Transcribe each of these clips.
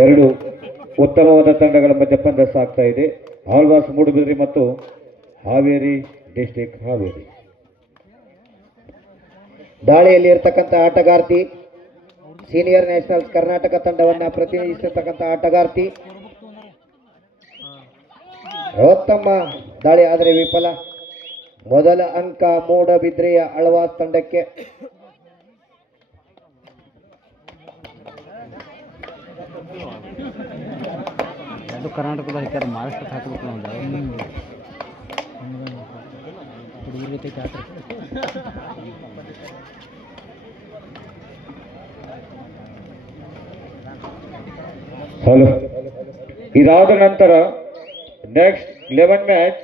ಎರಡು ಉತ್ತಮವಾದ ತಂಡಗಳ ಮಧ್ಯೆ ಪಂದ್ಯ ಸಾಗ್ತಾ ಇದೆ. ಆಳ್ವಾಸ್ ಮೂಡುಬಿದಿರೆ ಮತ್ತು ಹಾವೇರಿ ಡಿಸ್ಟಿಕ್ ಹಾವೇರಿ. ದಾಳಿಯಲ್ಲಿ ಇರ್ತಕ್ಕಂಥ ಆಟಗಾರ್ತಿ ಸೀನಿಯರ್ ನ್ಯಾಷನಲ್ಸ್ ಕರ್ನಾಟಕ ತಂಡವನ್ನು ಪ್ರತಿನಿಧಿಸಿರ್ತಕ್ಕಂಥ ಆಟಗಾರ್ತಿ ಉತ್ತಮ ದಾಳಿ ಆದರೆ ವಿಫಲ. ಮೊದಲ ಅಂಕ ಮೂಡಬಿದ್ರೆಯ ಆಳ್ವಾಸ್ ತಂಡಕ್ಕೆ. ಕರ್ನಾಟಕದ ಹಾಕ್ಯಾರ, ಮಹಾರಾಷ್ಟ್ರಕ್ಕೆ ಹಾಕಬೇಕು ಹಲೋ. ಇದಾದ ನಂತರ ನೆಕ್ಸ್ಟ್ 11 ಮ್ಯಾಚ್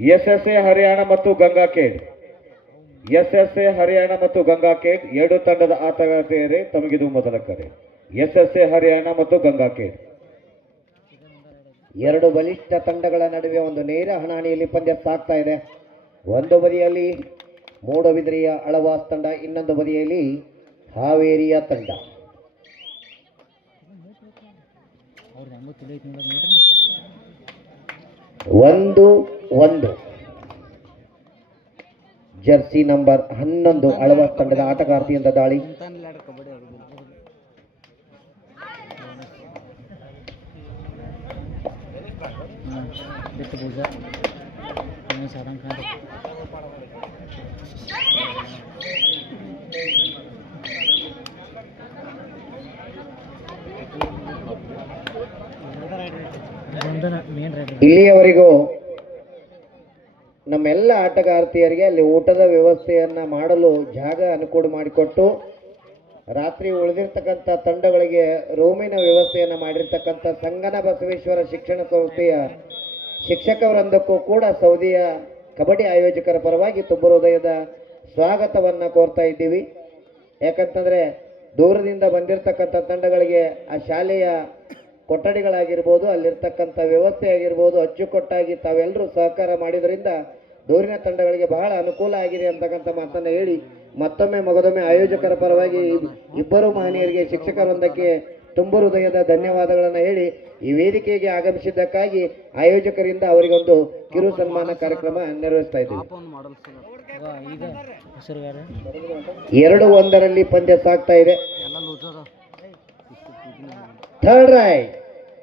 ಎಸ್ಎಸ್ಎ ಹರಿಯಾಣ ಮತ್ತು ಗಂಗಾಖೇಡ್. ಎಸ್ಎಸ್ಎ ಹರಿಯಾಣ ಮತ್ತು ಗಂಗಾಖೇಡ್ ಎರಡು ತಂಡದ ಆಟಗಾರ್ತಿಯರೇ ತಮಗಿದು ಮೊದಲ ಕರೆ. ಎಸ್ಎಸ್ಎ ಹರಿಯಾಣ ಮತ್ತು ಗಂಗಾಖೇಡ್ ಎರಡು ಬಲಿಷ್ಠ ತಂಡಗಳ ನಡುವೆ ಒಂದು ನೇರ ಹಣಾಹಣಿಯಲ್ಲಿ ಪಂದ್ಯ ಸಾಗ್ತಾ ಇದೆ. ಒಂದು ಬದಿಯಲ್ಲಿ ಮೂಡಬಿದಿರೆಯ ಆಳ್ವಾಸ್ ತಂಡ, ಇನ್ನೊಂದು ಬದಿಯಲ್ಲಿ ಹಾವೇರಿಯ ತಂಡ. ಒಂದು ಜರ್ಸಿ ನಂಬರ್ 11 ಆಳ್ವಾಸ್ ತಂಡದ ಆಟಗಾರ್ತಿಯಿಂದ ದಾಳಿ. ಇಲ್ಲಿಯವರೆಗೂ ನಮ್ಮೆಲ್ಲ ಆಟಗಾರ್ತಿಯರಿಗೆ ಅಲ್ಲಿ ಊಟದ ವ್ಯವಸ್ಥೆಯನ್ನ ಮಾಡಲು ಜಾಗ ಅನುಕೂಲ ಮಾಡಿಕೊಟ್ಟು, ರಾತ್ರಿ ಉಳಿದಿರ್ತಕ್ಕಂಥ ತಂಡಗಳಿಗೆ ರೂಮಿನ ವ್ಯವಸ್ಥೆಯನ್ನು ಮಾಡಿರ್ತಕ್ಕಂಥ ಸಂಗನ ಬಸವೇಶ್ವರ ಶಿಕ್ಷಣ ಸಂಸ್ಥೆಯ ಶಿಕ್ಷಕ ವೃಂದಕ್ಕೂ ಕೂಡ ಸೌದಿಯ ಕಬಡ್ಡಿ ಆಯೋಜಕರ ಪರವಾಗಿ ತುಂಬ ಹೃದಯದ ಸ್ವಾಗತವನ್ನ ಕೋರ್ತಾ ಇದ್ದೀವಿ. ಯಾಕಂತಂದ್ರೆ ದೂರದಿಂದ ಬಂದಿರತಕ್ಕಂಥ ತಂಡಗಳಿಗೆ ಆ ಶಾಲೆಯ ಕೊಠಡಿಗಳಾಗಿರ್ಬೋದು, ಅಲ್ಲಿರ್ತಕ್ಕಂಥ ವ್ಯವಸ್ಥೆ ಆಗಿರ್ಬೋದು ಅಚ್ಚುಕಟ್ಟಾಗಿ ತಾವೆಲ್ಲರೂ ಸಹಕಾರ ಮಾಡಿದ್ರಿಂದ ದೂರಿನ ತಂಡಗಳಿಗೆ ಬಹಳ ಅನುಕೂಲ ಆಗಿದೆ ಅಂತಕ್ಕಂಥ ಮಾತನ್ನು ಹೇಳಿ, ಮತ್ತೊಮ್ಮೆ ಮಗದೊಮ್ಮೆ ಆಯೋಜಕರ ಪರವಾಗಿ ಇಬ್ಬರು ಮಹನೀಯರಿಗೆ ಶಿಕ್ಷಕ ವೃಂದಕ್ಕೆ ತುಂಬ ಹೃದಯದ ಧನ್ಯವಾದಗಳನ್ನು ಹೇಳಿ, ಈ ವೇದಿಕೆಗೆ ಆಗಮಿಸಿದ್ದಕ್ಕಾಗಿ ಆಯೋಜಕರಿಂದ ಅವರಿಗೊಂದು ಕಿರು ಸನ್ಮಾನ ಕಾರ್ಯಕ್ರಮ ನಿರ್ವಹಿಸ್ತಾ ಇದ್ದೀವಿ. 2-1 ಪಂದ್ಯ ಸಾಗ್ತಾ ಇದೆ. Third raid,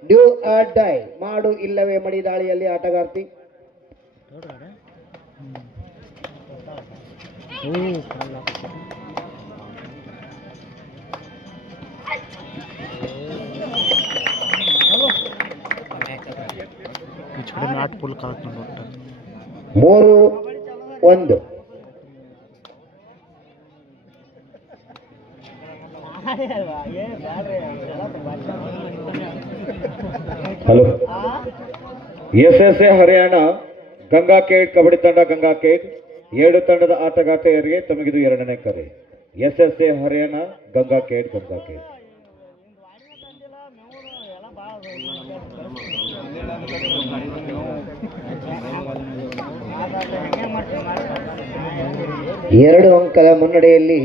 do or die, ಮಾಡು ಇಲ್ಲವೇ ಮಡಿ ದಾಳಿಯಲ್ಲಿ ಆಟಗಾರ್ತಿ. ಮೂರು ಒಂದು. ಹಲೋ. ಎಸ್ಎಸ್ಎ ಹರಿಯಾಣ ಗಂಗಾಖೇಡ್ ಕಬಡ್ಡಿ ತಂಡ ಗಂಗಾಖೇಡ್ ಎರಡು ತಂಡದ ಆಟಗಾರ್ತಿಯರಿಗೆ ತಮಗಿದು ಎರಡನೇ ಕರೆ. ಎಸ್ಎಸ್ಎ ಹರಿಯಾಣ ಗಂಗಾಖೇಡ್. ಎರಡು ಅಂಕದ ಮುನ್ನಡೆಯಲ್ಲಿ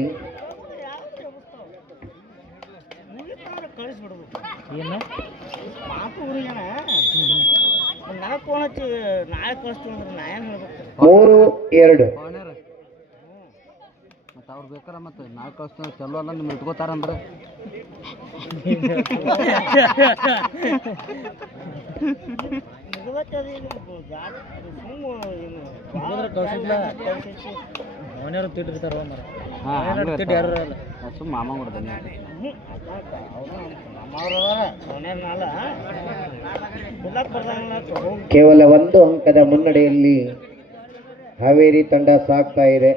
ಮೂರು ಎರಡು. ಅವ್ರು ಬೇಕಾರ ಮತ್ತೆ ನಾಲ್ಕು ಕಳಿಸ್ತಾರೆ ಚಲೋ ಅಲ್ಲ, ನಿಮ್ಗೆ ಇಟ್ಕೋತಾರಂದ್ರೆ ಮಾಮ ಕೊಡ್ತಾನೆ. ಕೇವಲ ಒಂದು ಅಂಕದ ಮುನ್ನಡೆಯಲ್ಲಿ ಹಾವೇರಿ ತಂಡ ಸಾಗ್ತಾ ಇದೆ.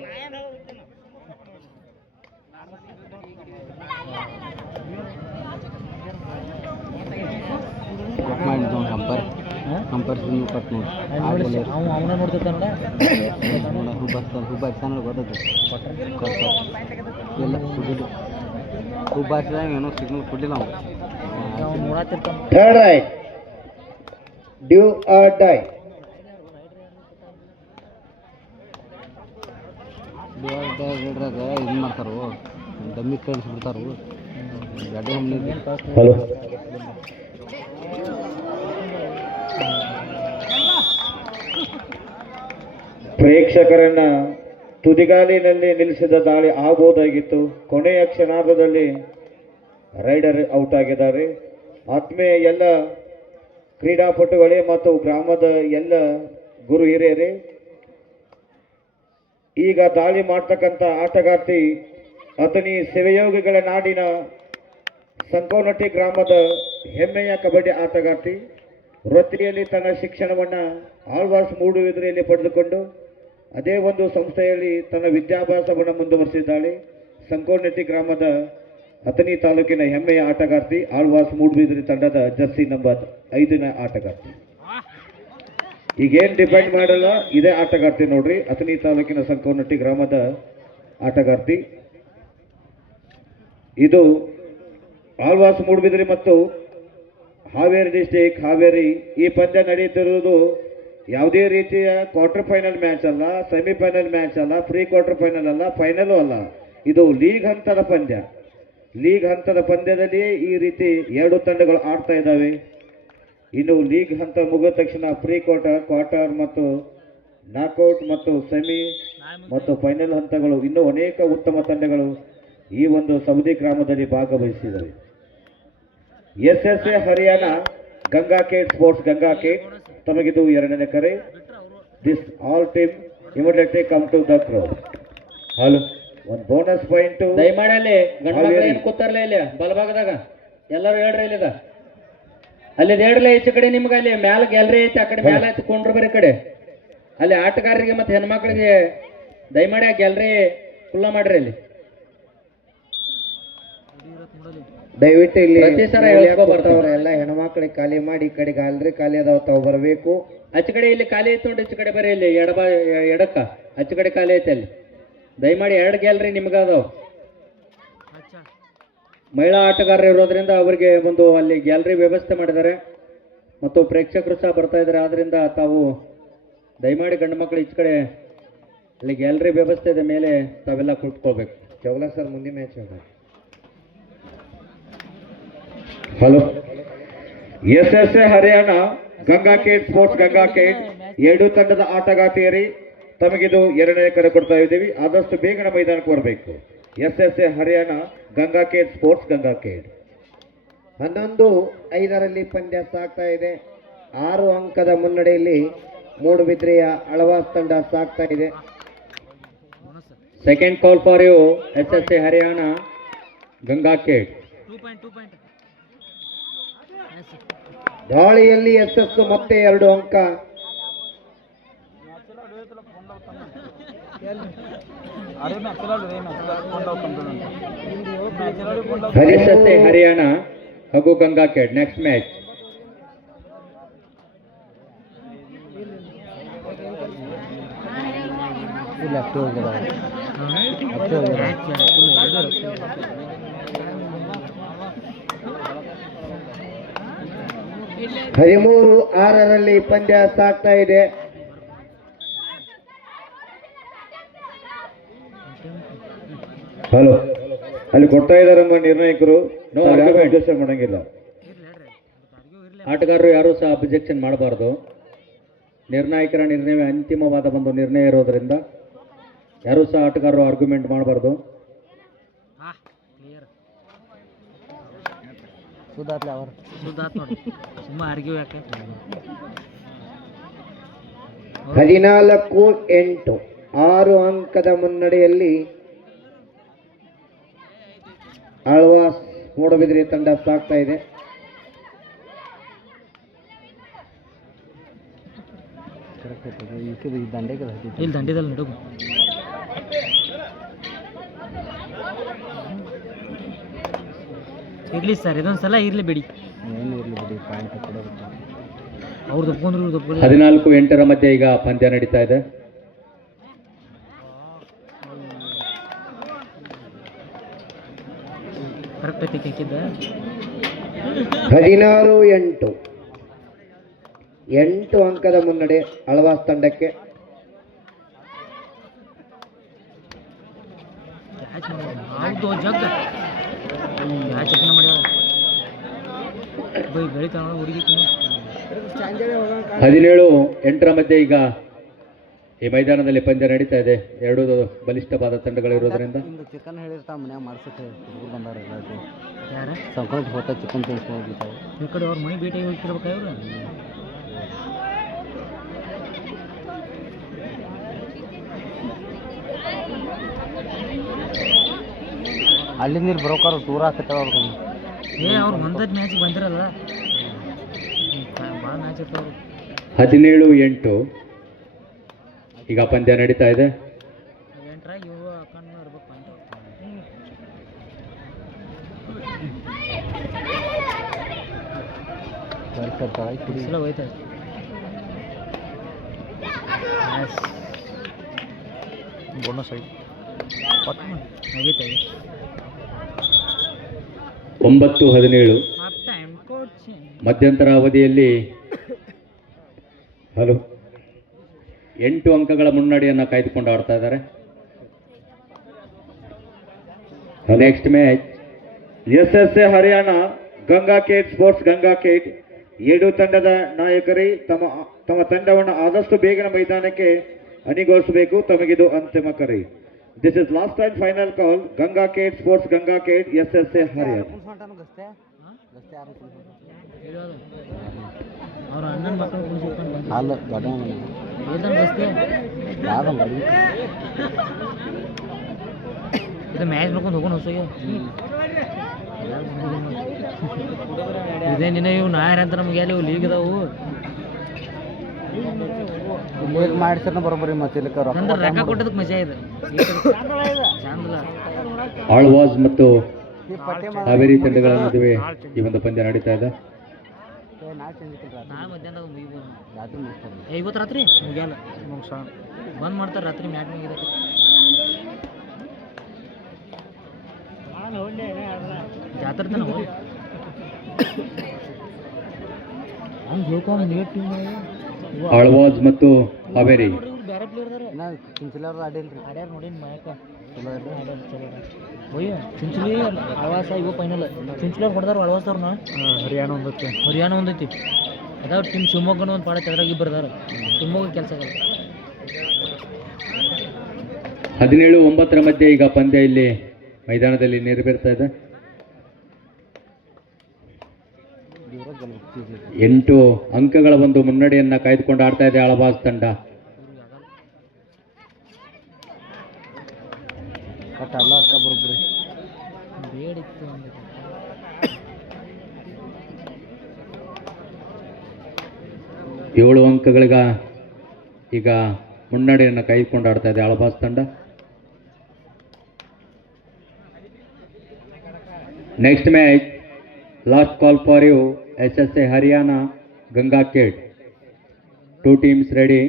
ಏನೋ ಸಿಗ್ನಲ್ ಕೊಡ್ಲಿಲ್ಲ ಅವ್ನು. Third raid, do or die. ಇದು ಮಾಡ್ತಾರೋ ದಮ್ಮಿ ಕಳಿಸ್ಬಿಡ್ತಾರು ಎರಡು ನಮ್ನಿ ಹಲೋ ಪ್ರೇಕ್ಷಕರನ್ನ ತುದಿಗಾಲಿನಲ್ಲಿ ನಿಲ್ಲಿಸಿದ ದಾಳಿ ಆಗಬಹುದಾಗಿತ್ತು. ಕೊನೆಯ ಕ್ಷಣಾರ್ಧದಲ್ಲಿ ರೈಡರ್ ಔಟ್ ಆಗಿದ್ದಾರೆ. ಆತ್ಮೀಯ ಎಲ್ಲ ಕ್ರೀಡಾಪಟುಗಳೇ ಮತ್ತು ಗ್ರಾಮದ ಎಲ್ಲ ಗುರು ಹಿರಿಯರೇ, ಈಗ ದಾಳಿ ಮಾಡ್ತಕ್ಕಂಥ ಆಟಗಾರ್ತಿ ಅಥಣಿ ಶಿವಯೋಗಿಗಳ ನಾಡಿನ ಸಂಕೋನಟ್ಟಿ ಗ್ರಾಮದ ಹೆಮ್ಮೆಯ ಕಬಡ್ಡಿ ಆಟಗಾರ್ತಿ. ವೃತ್ತಿಯಲ್ಲಿ ತನ್ನ ಶಿಕ್ಷಣವನ್ನು ಆಳ್ವಾಸ್ ಮೂಡುಬಿದಿರೆಯಲ್ಲಿ ಪಡೆದುಕೊಂಡು ಅದೇ ಒಂದು ಸಂಸ್ಥೆಯಲ್ಲಿ ತನ್ನ ವಿದ್ಯಾಭ್ಯಾಸವನ್ನು ಮುಂದುವರಿಸಿದ್ದಾಳೆ. ಸಂಕೋನಟ್ಟಿ ಗ್ರಾಮದ ಅಥಣಿ ತಾಲೂಕಿನ ಹೆಮ್ಮೆಯ ಆಟಗಾರ್ತಿ, ಆಳ್ವಾಸ್ ಮೂಡುಬಿದಿರೆ ತಂಡದ ಜರ್ಸಿ ನಂಬರ್ 5ನ ಆಟಗಾರ್ತಿ. ಈಗೇನು ಡಿಪೆಂಡ್ ಮಾಡಲ್ಲ, ಇದೇ ಆಟಗಾರ್ತಿ ನೋಡ್ರಿ, ಅಥಣಿ ತಾಲೂಕಿನ ಸಂಕೋನಟ್ಟಿ ಗ್ರಾಮದ ಆಟಗಾರ್ತಿ. ಇದು ಆಳ್ವಾಸ್ ಮೂಡುಬಿದಿರೆ ಮತ್ತು ಹಾವೇರಿ ಡಿಸ್ಟಿಕ್ ಹಾವೇರಿ. ಈ ಪಂದ್ಯ ನಡೆಯುತ್ತಿರುವುದು ಯಾವುದೇ ರೀತಿಯ ಕ್ವಾರ್ಟರ್ ಫೈನಲ್ ಮ್ಯಾಚ್ ಅಲ್ಲ, ಸೆಮಿಫೈನಲ್ ಮ್ಯಾಚ್ ಅಲ್ಲ, ಪ್ರೀ ಕ್ವಾರ್ಟರ್ ಫೈನಲ್ ಅಲ್ಲ, ಫೈನಲು ಅಲ್ಲ. ಇದು ಲೀಗ್ ಹಂತದ ಪಂದ್ಯ. ಲೀಗ್ ಹಂತದ ಪಂದ್ಯದಲ್ಲಿ ಈ ರೀತಿ ಎರಡು ತಂಡಗಳು ಆಡ್ತಾ ಇದ್ದಾವೆ. ಇನ್ನು ಲೀಗ್ ಹಂತ ಮುಗಿದ ತಕ್ಷಣ ಪ್ರೀ ಕ್ವಾರ್ಟರ್, ಕ್ವಾರ್ಟರ್ ಮತ್ತು ನಾಕ್ಔಟ್ ಮತ್ತು ಸೆಮಿ ಮತ್ತು ಫೈನಲ್ ಹಂತಗಳು ಇನ್ನೂ ಅನೇಕ ಉತ್ತಮ ತಂಡಗಳು ಈ ಒಂದು ಸೌದಿ ಗ್ರಾಮದಲ್ಲಿ ಭಾಗವಹಿಸಿದವೆ. ಎಸ್ಎಸ್ಎ ಹರಿಯಾಣ ಗಂಗಾಖೇಡ್ ಸ್ಪೋರ್ಟ್ಸ್ ಗಂಗಾಖೇಡ್, ತಮಗಿದು 2ನೇ ಕರೆ. This all team immediately come to the crowd. Hello, ಒಂದು ಬೋನಸ್ ಪಾಯಿಂಟ್ ದಯಮಾಡಿ ಗಂಡ ಏನು ಕೂತಾರಲ್ಲ ಇಲ್ಲಿ ಬಲಭಾಗದಾಗ ಎಲ್ಲರೂ ಹೇಳ್ರಿ ಇಲ್ಲಿದ ಅಲ್ಲಿ ಹೇಳ್ರಲ್ಲ ಈಚೆ ಕಡೆ ನಿಮ್ಗೆ ಅಲ್ಲಿ ಮ್ಯಾಲ ಗ್ಯಾಲರಿ ಐತಿ, ಆ ಕಡೆ ಮ್ಯಾಲ ಐತಿ ಕೊಂಡ್ರ ಬರೀ ಕಡೆ ಅಲ್ಲಿ ಆಟಗಾರರಿಗೆ ಮತ್ತೆ ಹೆಣ್ಮಕ್ಳಿಗೆ ದಯಮಾಡಿ ಆ ಗ್ಯಾಲರಿ ಫುಲ್ಲ ಮಾಡ್ರಿ ಅಲ್ಲಿ. ದಯವಿಟ್ಟು ಇಲ್ಲಿ ಪ್ರತಿ ಸಲ ಹೇಳ್ಸ್ಕೊಬಾರ್ದು. ಎಲ್ಲ ಹೆಣ್ಮಕ್ಳಿಗೆ ಖಾಲಿ ಮಾಡಿ, ಈ ಕಡೆ ಗ್ಯಾಲರಿ ಖಾಲಿ ಅದಾವ, ತಾವು ಬರಬೇಕು. ಆಚೆ ಕಡೆ ಇಲ್ಲಿ ಖಾಲಿ ಐತಿ ನೋಡಿ, ಈಚೆ ಕಡೆ ಬರೀ ಇಲ್ಲಿ ಎಡಕ್ಕ ಆಚೆ ಕಡೆ ಖಾಲಿ ಐತಿ ಅಲ್ಲಿ. ದಯಮಾಡಿ 2 ಗ್ಯಾಲರಿ ನಿಮ್ಗೆ ಅದಾವ. ಮಹಿಳಾ ಆಟಗಾರರು ಇರೋದ್ರಿಂದ ಅವರಿಗೆ ಒಂದು ಅಲ್ಲಿ ಗ್ಯಾಲರಿ ವ್ಯವಸ್ಥೆ ಮಾಡಿದ್ದಾರೆ ಮತ್ತು ಪ್ರೇಕ್ಷಕರು ಸಹ ಬರ್ತಾ ಇದ್ದಾರೆ. ಆದ್ರಿಂದ ತಾವು ದಯಮಾಡಿ ಗಂಡು ಮಕ್ಕಳು ಈಚೆ ಕಡೆ ಅಲ್ಲಿ ಗ್ಯಾಲರಿ ವ್ಯವಸ್ಥೆ ಇದೆ, ಮೇಲೆ ತಾವೆಲ್ಲ ಕುಳಿತುಕೊಳ್ಬೇಕು. ಚೌಲ ಸರ್ ಮುಂದೆ ಮ್ಯಾಚ್ ಅದ. ಹಲೋ, ಎಸ್ಎಸ್ಎ ಹರಿಯಾಣ ಗಂಗಾಖೇಡ್ ಸ್ಪೋರ್ಟ್ಸ್ ಗಂಗಾಖೇಡ್ ಎರಡು ತಂಡದ ಆಟಗಾರ್ತಿಯರಿ, ತಮಗಿದು 2ನೇ ಕರೆ ಕೊಡ್ತಾ ಇದ್ದೀವಿ. ಆದಷ್ಟು ಬೇಗನೆ ಮೈದಾನಕ್ಕೆ ಬರಬೇಕು. ಎಸ್ಎಸ್ಎ ಹರಿಯಾಣ ಗಂಗಾಖೇಡ್ ಸ್ಪೋರ್ಟ್ಸ್ ಗಂಗಾಖೇಡ್ 11-5ರಲ್ಲಿ ಪಂದ್ಯ ಸಾಗ್ತಾ ಇದೆ. 6 ಅಂಕದ ಮುನ್ನಡೆಯಲ್ಲಿ ಮೂಡುಬಿದ್ರೆಯ ಅಳವಾಸ್ ತಂಡ ಸಾಗ್ತಾ ಇದೆ. Second call for you SSA Haryana Gangakhed. ದಾಳಿಯಲ್ಲಿ ಯಶಸ್ಸು, ಮತ್ತೆ 2 ಅಂಕ. ಎಸ್ಎಸ್ಎ ಹರಿಯಾಣ ಹಾಗೂ ಗಂಗಾಖೇಡ್ ನೆಕ್ಸ್ಟ್ ಮ್ಯಾಚ್. ಇಲ್ಲ ಅಷ್ಟು ಹೋಗ್ಯದ 13-6ರಲ್ಲಿ ಪಂದ್ಯ ಸಾಗ್ತಾ ಇದೆ. ಹಲೋ, ಅಲ್ಲಿ ಕೊಡ್ತಾ ಇದ್ದಾರಮ್ಮ ನಿರ್ಣಾಯಕರು, ಅಬ್ಜೆಕ್ಷನ್ ಮಾಡಂಗಿಲ್ಲ. ಆಟಗಾರರು ಯಾರು ಸಹ ಅಬ್ಜೆಕ್ಷನ್ ಮಾಡಬಾರ್ದು. ನಿರ್ಣಾಯಕರ ನಿರ್ಣಯ ಅಂತಿಮವಾದ ಒಂದು ನಿರ್ಣಯ ಇರೋದ್ರಿಂದ ಯಾರು ಸಹ ಆಟಗಾರರು ಆರ್ಗ್ಯುಮೆಂಟ್ ಮಾಡಬಾರ್ದು. ಸುಧಾತ್ಲೆ ಅವರು ನೋಡಿ ಸುಮ್ಮ ಆರ್ಗ್ಯೂ ಯಾಕೆ. 14-8 6 ಅಂಕದ ಮುನ್ನಡೆಯಲ್ಲಿ ಆಳ್ವಾಸ್ ಮೂಡುಬಿದಿರೆ ತಂಡ ಸಾಗ್ತಾ ಇದೆ. ಈ ದಂಡೆಗೆ ಇಲ್ಲಿ ದಂಡಿದಲ್ಲಿ ನಡುಗು ಇರ್ಲಿ ಸರ್, ಇದೊಂದ್ಸಲ ಇರ್ಲಿ ಬಿಡಿ. ಏನು ಇರಲಿ ಬಿಡಿ, ಪಾಯಿಂಟ್ ಕೊಡೋದು. ಅವ್ರು ತಪ್ಕೊಂಡ್ರು ಇವ್ರು ತಪ್ಕೊಂಡ್ರು. 14-8 ಮಧ್ಯೆ ಈಗ ಪಂದ್ಯ ನಡೀತಾ ಇದೆ. ಕರೆಕ್ಟ್ ಐತಿ ಕೇಕಿದ್ದ. 16-8 8 ಅಂಕದ ಮುನ್ನಡೆ ಆಳ್ವಾಸ್ ತಂಡಕ್ಕೆ. ನಾವು ಉದ್ದು ಜಗ್ ಯಾ ಚಟ್ನಿ ಮಾಡ್ಯಾರ ಬೈ ಬೆಳಿತಾವ ಹುಡುಗಿ 17-8 ಮಧ್ಯೆ ಈಗ ಈ ಮೈದಾನದಲ್ಲಿ ಪಂದ್ಯ ನಡೀತಾ ಇದೆ. ಎರಡೂ ಬಲಿಷ್ಠವಾದ ತಂಡಗಳಿರೋದ್ರಿಂದ ಚಿಕನ್ ಹೇಳಿರ್ತಾವ ಮನ್ಯಾಗ ಮಾಡ್ಸಕ್ಕೆ ಹುಡುಗರು ಬಂದಾರ ಯಾರ ಸಂಕ್ರಾಂತಿ ಹೊತ್ತ ಚಿಕನ್ ತಿನ್ಸ್ಕೊಂಡ್ಬಿಡ್ತಾವೆ. ಈ ಕಡೆ ಅವ್ರ ಮನೆ ಭೇಟಿಯಾಗಿ ಹೋಗ್ತಿರ್ಬೇಕು ಇವ್ರು. ಅಲ್ಲಿಂದ ಇಲ್ಲಿ ಬರೋಕಾರ ಟೂರ್ ಹಾಕತ್ತಾವ ಅವ್ರು. ಅವ್ರು ಒಂದದ್ದು ಮ್ಯಾಚಿಗೆ ಬಂದಿರಲ್ಲ ಭಾಳ ಮ್ಯಾಚ್ ಇರ್ತಾವ್ರು. 17-8 ಈಗ ಪಂದ್ಯ ನಡೀತಾ ಇದೆ. ಎಂಟ್ರಾಗಿ ಇವರು ಹಾಕೊಂಡು ಇರ್ಬೇಕು ಅಂತ ಬಿಸಿಲ ಹೋಯ್ತದೆ. ಬೋನಸ್ ಐತಿ ಮುಗೀತಾಗಿ 9-17 ಹಾಫ್ ಟೈಮ್ ಕೋಚಿಂಗ್ ಮಧ್ಯಂತರ ಅವಧಿಯಲ್ಲಿ 8 ಅಂಕಗಳ ಮುನ್ನಡೆಯನ್ನು ಕಾಯ್ದುಕೊಂಡು ಆಡ್ತಾ ಇದ್ದಾರೆ. Next match SSA Haryana ಗಂಗಾಖೇಡ್ sports ಗಂಗಾಖೇಡ್ ಎರಡು ತಂಡದ ನಾಯಕರೇ ತಮ್ಮ ತಂಡವನ್ನು ಆದಷ್ಟು ಬೇಗನೆ ಮೈದಾನಕ್ಕೆ ಅಣಿಗೊಳಿಸಬೇಕು. ತಮಗಿದು ಅಂತಿಮ ಕರೆ. This is last time final call. Gangakhed sports Gangakhed SSA Haryana. ಅವ್ರ ಅಣ್ಣನ ಮಕ್ಕಳು ಕುಣಿಸ್ಕೊಂಡು ಅಲ್ಲ ದೊಡ್ಡ ಏನ್ ಬಸ್ತೆ ಇದು ಮ್ಯಾಚ್ ನೋಡ್ಕೊಂಡು ಹೋಗೋಣ ಹೊಸಗೆ. ಇದೇ ನಿನ್ನ ಇವು ನಾಯರ್ ಅಂತ ನಮ್ಗೆ ಎಲ್ಲಿ ಇವು ಲೀಗ್ ಅದಾವು ಮಾಡಿಸ್ರ ಬರೋಬ್ಬರಿ ಮತ್ತೆ ಇಲ್ಲಕ್ಕ ಅಂದ್ರೆ ರೊಕ್ಕ ಕೊಟ್ಟದಕ್ಕೆ ಮಜಾ ಇದೆ ಚಂದಲ್ಲ. ಆಳ್ವಾಸ್ ಮತ್ತು ಹಾವೇರಿ ತಂಡಗಳ ನಡುವೆ ಈ ಒಂದು ಪಂದ್ಯ ನಡೀತಾ ಇದೆ. ನಾಳೆ ಮಧ್ಯಾಹ್ನದಾಗ ಮುಗಿಬೋದು. ಇವತ್ತು ರಾತ್ರಿ ಮುಗಿಯಲ್ಲ ಬಂದ್ ಮಾಡ್ತಾರೆ ರಾತ್ರಿ ಮ್ಯಾಚ್ ಮುಗಿದಕ್ಕೆ. ಜಾತ್ರೆ ತನ ಹಂಗೆ ಹೇಳ್ಕೊಂಡು ನೀಟ್ ಟೀಮ್ ಆಳ್ವಾಸ್ ಮತ್ತು ಹಾವೇರಿ ಬೇರೆ ಪ್ಲೇಯರ್ ಅದಾರ ಚಿಂಚಿಲಾರ ಆಡಿಲ್ರಿ ಆಡ್ಯಾರ ನೋಡಿನ ಮಾಯಕ ಒಯ್ಯ ಚಿಂಚಲಿ ಅಳವಾಸ ಇವ ಫೈನಲ್ ಚಿಂಚಲವ್ರು ಹೊಡೆದಾರ ಅಳವಾಸವ್ರನ್ನ ಹರಿಯಾಣ ಒಂದೈತಿ ಅದಾವ ಟೀಮ್ ಶಿವಮೊಗ್ಗನ ಒಂದು ಪಾಡೈತೆ ಅದ್ರಾಗ ಇಬ್ಬರು ಅದಾರ ಶಿವಮೊಗ್ಗ ಕೆಲಸ ಆಗಲ್ಲ. 17-9 ಮಧ್ಯೆ ಈಗ ಪಂದ್ಯ ಇಲ್ಲಿ ಮೈದಾನದಲ್ಲಿ ನೆರವೇರ್ತಾ ಇದೆ. 8 ಅಂಕಗಳ ಒಂದು ಮುನ್ನಡೆಯನ್ನ ಕಾಯ್ದುಕೊಂಡು ಆಡ್ತಾ ಇದೆ ಆಳ್ವಾಸ್ ತಂಡ. ಅಲ್ಲ ಅಕ್ಕ ಬರೋಬ್ಬರಿ ಬೇಡಿತ್ತು 7 ಅಂಕಗಳಿಗ ಈಗ ಮುನ್ನಡೆಯನ್ನು ಕಾಯ್ದುಕೊಂಡು ಆಡ್ತಾ ಇದೆ ಆಳ್ವಾಸ್ ತಂಡ. Next match last call for you. SSA Haryana Gangakhed 2 teams ready.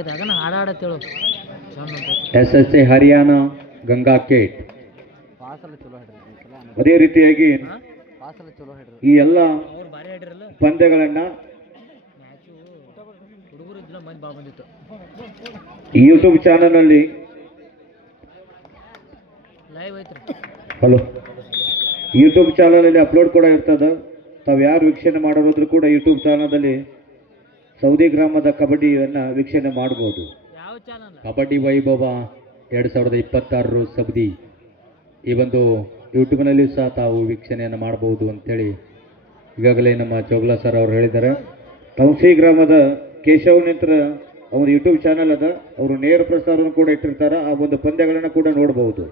ಇದಾಗನ ಹಾಡಾಡತ್ತೇಳು SSA ಹರಿಯಾಣ ಗಂಗಾಖೇಡ್. ಪಾಸಲ್ಲ ಚಲೋ ಹಿಡ್ರಿ ಅದೇ ರೀತಿಯಾಗಿ ಪಾಸಲ್ಲ ಚಲೋ ಹಿಡ್ರಿ ಈ ಎಲ್ಲ ಅವ್ರು ಭಾರಿ ಆಡಿರಲ್ಲ ಪಂದ್ಯಗಳನ್ನ ಮ್ಯಾಚು ಹುಡುಗರು ಇದ್ದಿಲ್ಲ ಮಂದಿ ಭಾಳ ಬಂದಿತ್ತು. ಯೂಟ್ಯೂಬ್ ಚಾನಲ್ನಲ್ಲಿ ಲೈವ್ ಐತ್ರಿ ಯೂಟ್ಯೂಬ್ ಚಾನಲಲ್ಲಿ ಅಪ್ಲೋಡ್ ಕೂಡ ಇರ್ತದೆ. ತಾವು ಯಾರು ವೀಕ್ಷಣೆ ಮಾಡೋದಾದ್ರೂ ಕೂಡ ಯೂಟ್ಯೂಬ್ ಚಾನಲಲ್ಲಿ ಸೌದಿ ಗ್ರಾಮದ ಕಬಡ್ಡಿಯನ್ನು ವೀಕ್ಷಣೆ ಮಾಡ್ಬೋದು. ಯಾವ ಚಾನಲ್ ಕಬಡ್ಡಿ ವೈಭವ 2026 ಸೌದಿ ಈ ಒಂದು ಯೂಟ್ಯೂಬ್ನಲ್ಲಿ ಸಹ ತಾವು ವೀಕ್ಷಣೆಯನ್ನು ಮಾಡಬಹುದು ಅಂತೇಳಿ ಈಗಾಗಲೇ ನಮ್ಮ ಚೋಗ್ಲಾ ಸರ್ ಅವರು ಹೇಳಿದ್ದಾರೆ. ತೌಸಿ ಗ್ರಾಮದ ಕೇಶವ್ ನಿಂತ್ರ ಅವ್ರ ಯೂಟ್ಯೂಬ್ ಚಾನಲ್ ಅದ. ಅವರು ನೇರ ಪ್ರಸಾರವನ್ನು ಕೂಡ ಇಟ್ಟಿರ್ತಾರೆ. ಆ ಒಂದು ಪಂದ್ಯಗಳನ್ನು ಕೂಡ ನೋಡಬಹುದು.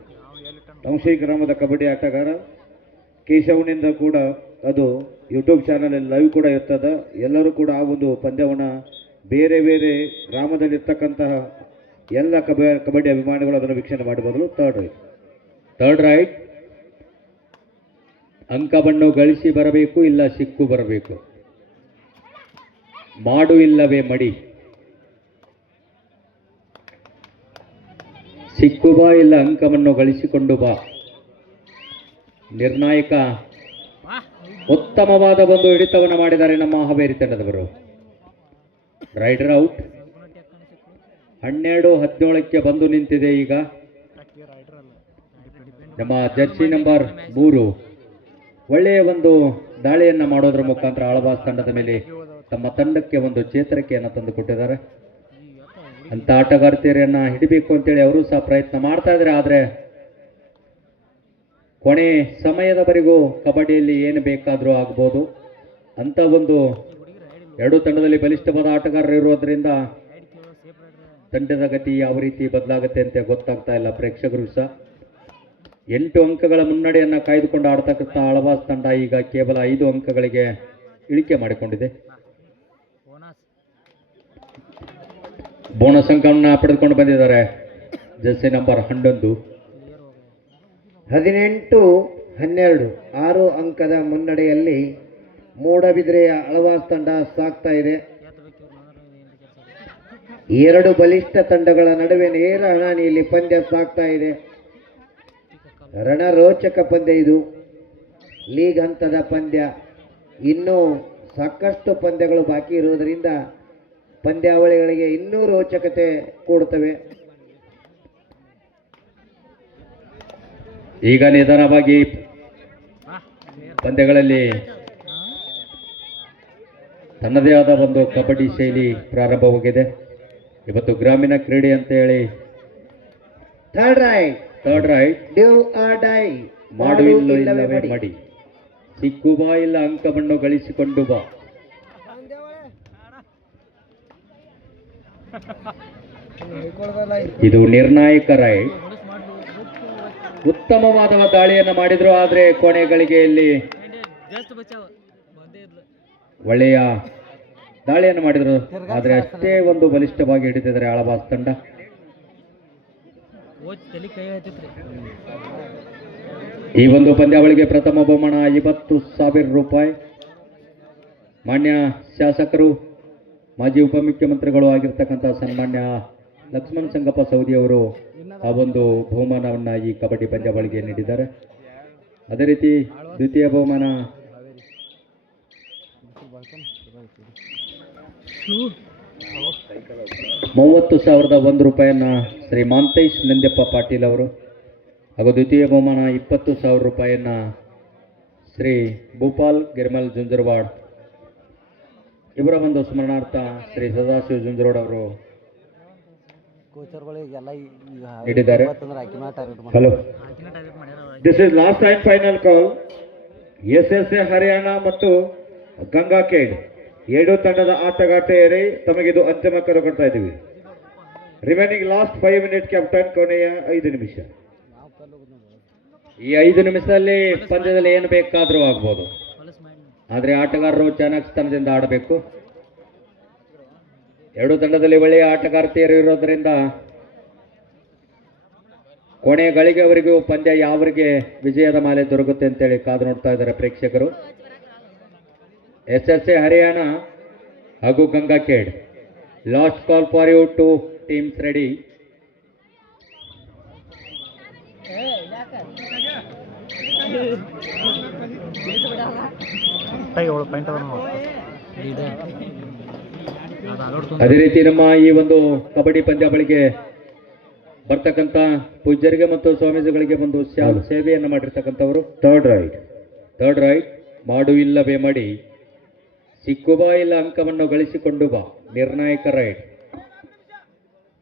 ತೌಸಿ ಗ್ರಾಮದ ಕಬಡ್ಡಿ ಆಟಗಾರ ಕೇಶವನಿಂದ ಕೂಡ ಅದು ಯೂಟ್ಯೂಬ್ ಚಾನಲಲ್ಲಿ ಲೈವ್ ಕೂಡ ಇರ್ತದೆ. ಎಲ್ಲರೂ ಕೂಡ ಆ ಒಂದು ಪಂದ್ಯವನ್ನು ಬೇರೆ ಬೇರೆ ಗ್ರಾಮದಲ್ಲಿರ್ತಕ್ಕಂತಹ ಎಲ್ಲ ಕಬಡ್ಡಿ ಅಭಿಮಾನಿಗಳು ಅದನ್ನು ವೀಕ್ಷಣೆ ಮಾಡಬಹುದು. ಥರ್ಡ್ ರೈಟ್ ಅಂಕವನ್ನು ಗಳಿಸಿ ಬರಬೇಕು, ಇಲ್ಲ ಸಿಕ್ಕು ಬರಬೇಕು. ಮಾಡು ಇಲ್ಲವೇ ಮಡಿ. ಸಿಕ್ಕು ಬಾ, ಇಲ್ಲ ಅಂಕವನ್ನು ಗಳಿಸಿಕೊಂಡು ಬಾ. ನಿರ್ಣಾಯಕ ಉತ್ತಮವಾದ ಒಂದು ಹಿಡಿತವನ್ನು ಮಾಡಿದ್ದಾರೆ ನಮ್ಮ ಹಾವೇರಿ ತಂಡದವರು. Rider out. 12-17ಕ್ಕೆ ಬಂದು ನಿಂತಿದೆ. ಈಗ ನಮ್ಮ ಜರ್ಸಿ ನಂಬರ್ 3 ಒಳ್ಳೆಯ ಒಂದು ದಾಳಿಯನ್ನ ಮಾಡೋದ್ರ ಮುಖಾಂತರ ಆಳ್ವಾಸ್ ತಂಡದ ಮೇಲೆ ತಮ್ಮ ತಂಡಕ್ಕೆ ಒಂದು ಚೇತರಿಕೆಯನ್ನು ತಂದುಕೊಟ್ಟಿದ್ದಾರೆ. ಅಂತ ಆಟಗಾರ್ತಿಯರನ್ನ ಹಿಡಿಬೇಕು ಅಂತೇಳಿ ಅವರು ಸಹ ಪ್ರಯತ್ನ ಮಾಡ್ತಾ ಇದ್ದಾರೆ. ಆದ್ರೆ ಕೊನೆ ಸಮಯದವರೆಗೂ ಕಬಡ್ಡಿಯಲ್ಲಿ ಏನು ಬೇಕಾದರೂ ಆಗ್ಬೋದು ಅಂತ ಒಂದು ಎರಡು ತಂಡದಲ್ಲಿ ಬಲಿಷ್ಠವಾದ ಆಟಗಾರರು ಇರೋದ್ರಿಂದ ತಂಡದ ಗತಿ ಯಾವ ರೀತಿ ಬದಲಾಗುತ್ತೆ ಅಂತ ಗೊತ್ತಾಗ್ತಾ ಇಲ್ಲ ಪ್ರೇಕ್ಷಕರು ಸಹ. 8 ಅಂಕಗಳ ಮುನ್ನಡೆಯನ್ನ ಕಾಯ್ದುಕೊಂಡು ಆಡ್ತಕ್ಕಂಥ ಆಳ್ವಾಸ್ ತಂಡ ಈಗ ಕೇವಲ 5 ಅಂಕಗಳಿಗೆ ಇಳಿಕೆ ಮಾಡಿಕೊಂಡಿದೆ. ಬೋನಸ್ ಅಂಕವನ್ನು ಪಡೆದುಕೊಂಡು ಬಂದಿದ್ದಾರೆ ಜರ್ಸಿ ನಂಬರ್ 11. 18-12 6 ಅಂಕದ ಮುನ್ನಡೆಯಲ್ಲಿ ಮೂಡಬಿದ್ರೆಯ ಆಳ್ವಾಸ್ ತಂಡ ಸಾಗ್ತಾ ಇದೆ. ಎರಡು ಬಲಿಷ್ಠ ತಂಡಗಳ ನಡುವೆ ನೇರ ಹಣಾಣಿಯಲ್ಲಿ ಪಂದ್ಯ ಸಾಗ್ತಾ ಇದೆ. ರಣರೋಚಕ ಪಂದ್ಯ ಇದು. ಲೀಗ್ ಹಂತದ ಪಂದ್ಯ. ಇನ್ನೂ ಸಾಕಷ್ಟು ಪಂದ್ಯಗಳು ಬಾಕಿ ಇರುವುದರಿಂದ ಪಂದ್ಯಾವಳಿಗಳಿಗೆ ಇನ್ನೂ ರೋಚಕತೆ ಕೂಡುತ್ತವೆ. ಈಗ ನಿಧಾನವಾಗಿ ಪಂದ್ಯಗಳಲ್ಲಿ ತನ್ನದೇ ಆದ ಒಂದು ಕಬಡ್ಡಿ ಶೈಲಿ ಪ್ರಾರಂಭವಾಗಿದೆ. ಇವತ್ತು ಗ್ರಾಮೀಣ ಕ್ರೀಡೆ ಅಂತ ಹೇಳಿ third raid do or die, ಮಾಡುವಿಲ್ಲವೇ ಮಡಿ, ಸಿಕ್ಕು ಬಾ ಇಲ್ಲ ಅಂಕವನ್ನು ಗಳಿಸಿಕೊಂಡು ಬಾ. ಇದು ನಿರ್ಣಾಯಕ ರೈಡ್. ಉತ್ತಮವಾದ ದಾಳಿಯನ್ನು ಮಾಡಿದ್ರು. ಆದ್ರೆ ಕೊನೆ ಗಳಿಗೆಯಲ್ಲಿ ಒಳ್ಳೆಯ ದಾಳಿಯನ್ನು ಮಾಡಿದ್ರು. ಆದ್ರೆ ಅಷ್ಟೇ ಒಂದು ಬಲಿಷ್ಠವಾಗಿ ಹಿಡಿದಿದ್ದಾರೆ ಆಳ್ವಾಸ್ ತಂಡ. ಈ ಒಂದು ಪಂದ್ಯಾವಳಿಗೆ ಪ್ರಥಮ ಬಹುಮಾನ 50,000 ರೂಪಾಯಿ. ಮಾನ್ಯ ಶಾಸಕರು, ಮಾಜಿ ಉಪಮುಖ್ಯಮಂತ್ರಿಗಳು ಆಗಿರ್ತಕ್ಕಂಥ ಸನ್ಮಾನ್ಯ ಲಕ್ಷ್ಮಣ್ ಸಂಗಪ್ಪ ಸೌದಿ ಅವರು ಆ ಒಂದು ಬಹುಮಾನವನ್ನ ಈ ಕಬಡ್ಡಿ ಪಂದ್ಯಾವಳಿಗೆ ನೀಡಿದ್ದಾರೆ. ಅದೇ ರೀತಿ ದ್ವಿತೀಯ ಬಹುಮಾನ 30,001 ರೂಪಾಯಿಯನ್ನ ಶ್ರೀ ಮಾಂತೇಶ್ ನಂದ್ಯಪ್ಪ ಪಾಟೀಲ್ ಅವರು, ಹಾಗೂ ದ್ವಿತೀಯ ಬಹುಮಾನ 20,000 ರೂಪಾಯಿಯನ್ನ ಶ್ರೀ ಭೂಪಾಲ್ ಗಿರ್ಮಲ್ ಜುಂಜರವಾಡ್ ಇವರ ಒಂದು ಸ್ಮರಣಾರ್ಥ ಶ್ರೀ ಸದಾಶಿವ ಜುಂಜರೋಡ್ ಅವರು ನೀಡಿದ್ದಾರೆ. Hello, this is last and final call. SSA Haryana ಮತ್ತು ಗಂಗಾ ಕೇಡ್ ಎರಡು ತಂಡದ ಆಟಗಾರ್ತೆಯರೇ ತಮಗಿದು ಅಂತಿಮ ಕರೆ ಕೊಡ್ತಾ ಇದ್ದೀವಿ. ರಿಮೈನಿಂಗ್ ಲಾಸ್ಟ್ 5 ಮಿನಿಟ್ ಕ್ಯಾಪ್ಟನ್, ಕೊನೆಯ 5 ನಿಮಿಷ. ಈ 5 ನಿಮಿಷದಲ್ಲಿ ಪಂದ್ಯದಲ್ಲಿ ಏನು ಬೇಕಾದರೂ ಆಗ್ಬೋದು. ಆದರೆ ಆಟಗಾರರು ಚಾಣಾಕ್ಷತನದಿಂದ ಆಡಬೇಕು. ಎರಡು ತಂಡದಲ್ಲಿ ಒಳ್ಳೆಯ ಆಟಗಾರ್ತಿಯರು ಇರೋದ್ರಿಂದ ಕೊನೆ ಗಳಿಗೆವರೆಗೂ ಪಂದ್ಯ ಯಾವರಿಗೆ ವಿಜಯದ ಮಾಲೆ ದೊರಕುತ್ತೆ ಅಂತೇಳಿ ಕಾದು ನೋಡ್ತಾ ಇದ್ದಾರೆ ಪ್ರೇಕ್ಷಕರು. ಎಸ್ಎಸ್ಎ ಹರಿಯಾಣ ಹಾಗೂ Gangakhed, last call for you, 2 teams ready. ಅದೇ ರೀತಿ ನಮ್ಮ ಈ ಒಂದು ಕಬಡ್ಡಿ ಪಂದ್ಯಾವಳಿಗೆ ಬರ್ತಕ್ಕಂಥ ಪೂಜ್ಯರಿಗೆ ಮತ್ತು ಸ್ವಾಮೀಜಿಗಳಿಗೆ ಒಂದು ಸೇವೆಯನ್ನು ಮಾಡಿರ್ತಕ್ಕಂಥವರು. ಥರ್ಡ್ ರೈಟ್ ಮಾಡು ಇಲ್ಲವೇ ಮಡಿ, ಸಿಕ್ಕು ಬಾ ಇಲ್ಲ ಅಂಕವನ್ನು ಗಳಿಸಿಕೊಂಡು ಬಾ, ನಿರ್ಣಾಯಕ ರೈಡ್.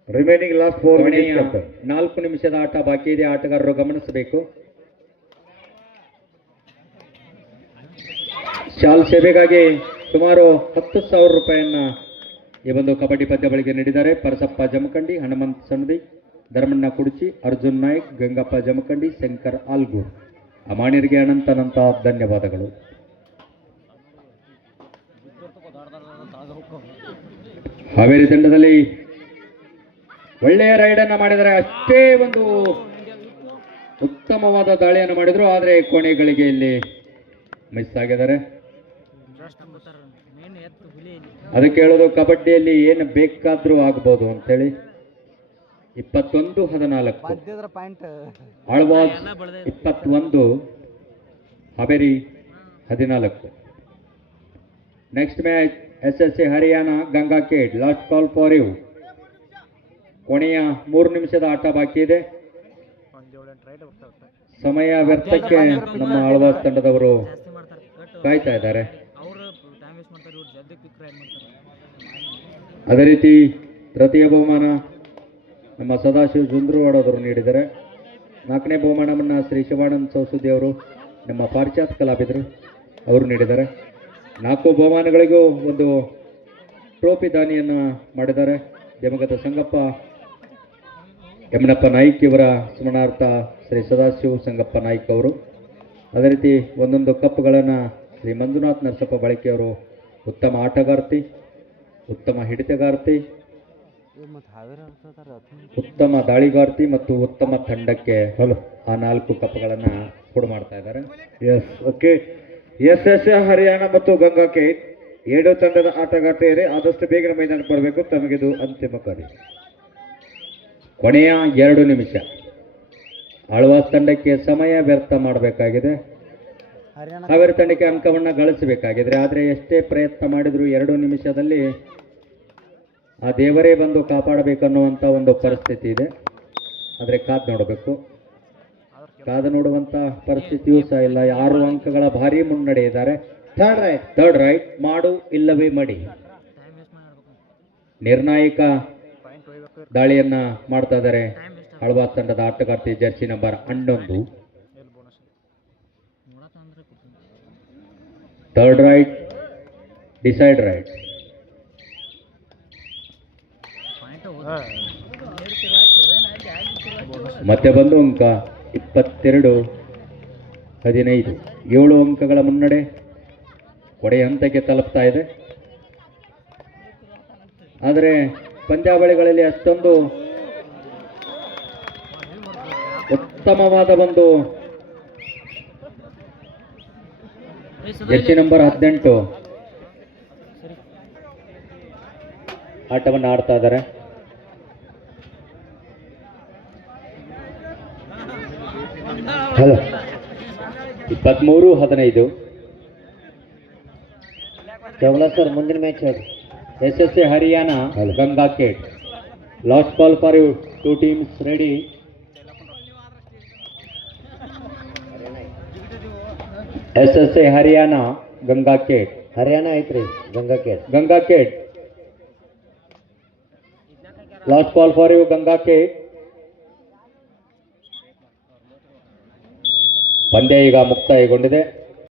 ರಿಮೈನಿಂಗ್ ಲಾಸ್ಟ್ 4 ನಿಮಿಷದ ಆಟ ಬಾಕಿ ಇದೆ. ಆಟಗಾರರು ಗಮನಿಸಬೇಕು. ಶಾಲ್ ಸೇವೆಗಾಗಿ ಸುಮಾರು 10,000 ರೂಪಾಯಿಯನ್ನ ಈ ಒಂದು ಕಬಡ್ಡಿ ಪಂದ್ಯಾವಳಿಗೆ ನೀಡಿದ್ದಾರೆ. ಪರಸಪ್ಪ ಜಮಖಂಡಿ, ಹನುಮಂತ್ ಸಣದಿ, ಧರ್ಮಣ್ಣ ಕುಡ್ಚಿ, ಅರ್ಜುನ್ ನಾಯ್ಕ್, ಗಂಗಪ್ಪ ಜಮಖಂಡಿ, ಶಂಕರ್ ಆಲ್ಗೂರ್. ಅಮಾನ್ಯರಿಗೆ ಅನಂತ ಧನ್ಯವಾದಗಳು. ಹಾವೇರಿ ತಂಡದಲ್ಲಿ ಒಳ್ಳೆಯ ರೈಡನ್ನು ಮಾಡಿದರೆ, ಅಷ್ಟೇ ಒಂದು ಉತ್ತಮವಾದ ದಾಳಿಯನ್ನು ಮಾಡಿದ್ರು. ಆದರೆ ಕೊನೆಗಳಿಗೆ ಇಲ್ಲಿ ಮಿಸ್ ಆಗಿದ್ದಾರೆ. ಅದಕ್ಕೆ ಹೇಳೋದು, ಕಬಡ್ಡಿಯಲ್ಲಿ ಏನು ಬೇಕಾದ್ರೂ ಆಗ್ಬೋದು ಅಂತೇಳಿ. 21-14 Alvas 21, Haveri 14. Next match SSA Haryana Gangakhed, last call for you. ಕೊನೆಯ 3 ನಿಮಿಷದ ಆಟ ಬಾಕಿ ಇದೆ. ಸಮಯ ವ್ಯರ್ಥಕ್ಕೆ ನಮ್ಮ ಆಳ್ವಾಸ್ ತಂಡದವರು ಜಾಸ್ತಿ ಮಾಡ್ತಾರೆ ಬಟ್ ಕಾಯ್ತಾ ಇದ್ದಾರೆ. ಅವ್ರು ಟೈಮ್ ವೇಸ್ಟ್ ಮಾಡ್ತಾರೆ, ಇವ್ರು ಜಲ್ದಿ ಕ್ವಿಕ್ ರೈಡ್ ಮಾಡ್ತಾರೆ. ಅದೇ ರೀತಿ ತೃತೀಯ ಬಹುಮಾನ ನಮ್ಮ ಸದಾಶಿವ ಜುಂದ್ರವಾಡವರು ನೀಡಿದ್ದಾರೆ. 4ನೇ ಬಹುಮಾನವನ್ನು ಶ್ರೀ ಶಿವಾನಂದ ಸೌಸುದಿ ಅವರು ನಮ್ಮ ಪಾಶ್ಚಾತ್ಯ ಕಲಾವಿದರು ಅವರು ನೀಡಿದ್ದಾರೆ. 4 ಬಹುಮಾನಗಳಿಗೂ ಒಂದು ಟ್ರೋಫಿ ದಾನಿಯನ್ನು ಮಾಡಿದ್ದಾರೆ. ದಿವಂಗತ ಸಂಗಪ್ಪ ಯಮನಪ್ಪ ನಾಯ್ಕ್ ಇವರ ಸ್ಮರಣಾರ್ಥ ಶ್ರೀ ಸದಾಶಿವ ಸಂಗಪ್ಪ ನಾಯ್ಕ್ ಅವರು. ಅದೇ ರೀತಿ ಒಂದೊಂದು ಕಪ್ಗಳನ್ನು ಶ್ರೀ ಮಂಜುನಾಥ್ ನರಸಪ್ಪ ಬಳಕೆಯವರು ಉತ್ತಮ ಆಟಗಾರ್ತಿ, ಉತ್ತಮ ಹಿಡಿತಗಾರ್ತಿ, ಉತ್ತಮ ದಾಳಿಗಾರ್ತಿ ಮತ್ತು ಉತ್ತಮ ತಂಡಕ್ಕೆ ಆ 4 ಕಪ್ಗಳನ್ನು ಕೊಡು ಮಾಡ್ತಾ ಇದ್ದಾರೆ. Yes okay. ಎಸ್ ಹರಿಯಾಣ ಮತ್ತು ಗಂಗಾ ಕೇಟ್ 2 ತಂಡದ ಆಟಗಾರ್ತಿಯರೇ ಆದಷ್ಟು ಬೇಗನೆ ಮೈದಾನಕ್ಕೆ ಬರಬೇಕು. ತಮಗಿದು ಅಂತಿಮ ಕಾರ್ಯ. ಕೊನೆಯ 2 ನಿಮಿಷ. ಆಳ್ವಾಸ್ ತಂಡಕ್ಕೆ ಸಮಯ ವ್ಯರ್ಥ ಮಾಡಬೇಕಾಗಿದೆ. ಹಾವೇರಿ ತಂಡಕ್ಕೆ ಅಂಕವನ್ನು ಗಳಿಸಬೇಕಾಗಿದ್ರೆ, ಆದರೆ ಎಷ್ಟೇ ಪ್ರಯತ್ನ ಮಾಡಿದ್ರು 2 ನಿಮಿಷದಲ್ಲಿ ಆ ದೇವರೇ ಬಂದು ಕಾಪಾಡಬೇಕನ್ನುವಂಥ ಒಂದು ಪರಿಸ್ಥಿತಿ ಇದೆ. ಆದರೆ ಕಾದು ನೋಡಬೇಕು. ಕಾದು ನೋಡುವಂಥ ಪರಿಸ್ಥಿತಿಯೂ ಸಹ ಇಲ್ಲ. 6 ಅಂಕಗಳ ಭಾರಿ ಮುನ್ನಡೆ ಇದ್ದಾರೆ. ಥರ್ಡ್ ರೈಟ್ ಮಾಡು ಇಲ್ಲವೇ ಮಡಿ ನಿರ್ಣಾಯಕ ದಾಳಿಯನ್ನ ಮಾಡ್ತಾ ಇದ್ದಾರೆ ಆಳ್ವಾಸ್ ತಂಡದ ಆಟಗಾರ್ತಿ Jersey number 11. Third right decide right. ಮತ್ತೆ ಬಂದು ಅಂಕ 22-15, 7 ಅಂಕಗಳ ಮುನ್ನಡೆ ಕೊನೆಯ ಹಂತಕ್ಕೆ ತಲುಪ್ತಾ ಇದೆ. ಆದರೆ ಪಂದ್ಯಾವಳಿಗಳಲ್ಲಿ ಅಷ್ಟೊಂದು ಉತ್ತಮವಾದ ಒಂದು ಜರ್ಸಿ ನಂಬರ್ 18 ಆಟವನ್ನು ಆಡ್ತಾ ಇದ್ದಾರೆ. ಹಲೋ 23-15 ಜವಳ ಸರ್, ಮುಂದಿನ ಮ್ಯಾಚ್ ಹೇಳಿ. SSA Haryana Gangakhed. Last ball for you. 2 teams ready. SSA Haryana Gangakhed. Haryana ಐತ್ರಿ Gangakhed. Gangakhed. Last ball for you Gangakhed. ಪಂದ್ಯ ಈಗ ಮುಕ್ತಾಯಗೊಂಡಿದೆ.